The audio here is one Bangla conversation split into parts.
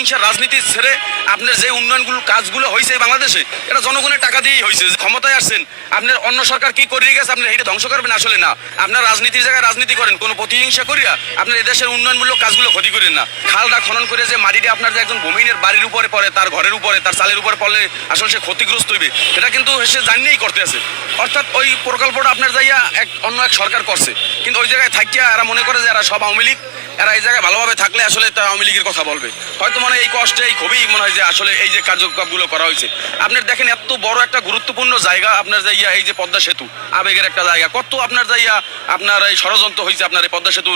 প্রতিহিংসার রাজনীতি ছেড়ে আপনার যে উন্নয়নগুলো কাজগুলো হয়েছে বাংলাদেশে এটা জনগণের টাকা দিয়েই হয়েছে। ক্ষমতায় আসছেন আপনার অন্য সরকার কি করে গেছে আপনার এটা ধ্বংস করবেন আসলে না। আপনার রাজনীতির জায়গায় রাজনীতি করেন, কোনো প্রতিহিংসা করিয়া আপনার এদেশের উন্নয়নমূলক কাজগুলো ক্ষতি করেন না। খালটা খনন করে যে মাটিটা আপনার যে একজন ভূমিহীনের বাড়ির উপরে পড়ে, তার ঘরের উপরে, তার চালের উপরে পড়লে আসলে সে ক্ষতিগ্রস্ত হইবে, এটা কিন্তু সে জানিয়েই করতে আছে। অর্থাৎ ওই প্রকল্পটা আপনার যাইয়া অন্য এক সরকার করছে, কিন্তু ওই জায়গায় থাকিয়া এরা মনে করে যে এরা সব আওয়ামী লীগ, এরা এই জায়গায় ভালোভাবে থাকলে আসলে তারা আওয়ামী লীগের কথা বলবে। হয়তো মানে এই কষ্টে এই খুবই মনে হয় যে আসলে এই যে কার্যকলাপগুলো করা হয়েছে। আপনার দেখেন এত বড় একটা গুরুত্বপূর্ণ জায়গা আপনার যাইয়া এই যে পদ্মা সেতু, আবেগের একটা জায়গা, কত আপনার যাইয়া আপনার এই ষড়যন্ত্র হয়েছে আপনার এই পদ্মা সেতু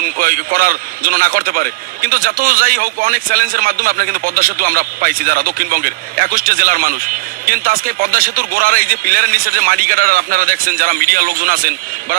করার জন্য না করতে পারে। কিন্তু যত যাই হোক অনেক চ্যালেঞ্জের মাধ্যমে আপনার কিন্তু পদ্মা সেতু আমরা পাইছি যারা দক্ষিণবঙ্গের 21টা জেলার মানুষ। কিন্তু আজকে পদ্মা সেতুর গোড়ার এই যে পিলারের নিচের যে মাটি কাটার আপনারা দেখছেন, যারা মিডিয়ার লোকজন আছেন বা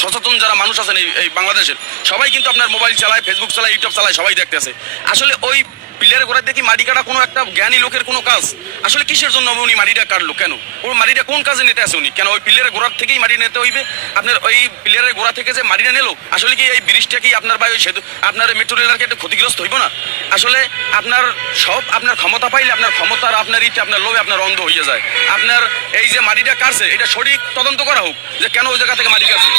সচেতন যারা মানুষ আছেন এই বাংলাদেশের, সবাই কিন্তু আপনার মোবাইল চালায়, ফেসবুক চালায়, ইউটিউব চালায়, সবাই দেখতেছে। আসলে ওই পিলারের গোড়ায় দেখি মাটি কাটা কোনো একটা জ্ঞানী লোকের কোনো কাজ। আসলে কিসের জন্য উনি মাটিটা কাটলো, কেন ওই মাটিটা কোন কাজে নিতে আসে উনি, কেন ওই পিলারের গোড়ার থেকেই মাটি নিতে হইবে? আপনার ওই পিলারের গোড়া থেকে যে মাটিটা নিল, আসলে কি এই ব্রিজটা কি আপনার বা ওই সেতু আপনার মেট্রো রেলের কি একটা ক্ষতিগ্রস্ত হইব না? আসলে আপনার সব আপনার ক্ষমতা পাইলে আপনার ক্ষমতার আপনার ইচ্ছা আপনার লোভে আপনার অন্ধ হয়ে যায়। আপনার এই যে মাটিটা কাটছে এটা সঠিক তদন্ত করা হোক যে কেন ওই জায়গা থেকে মাটি কাটছে।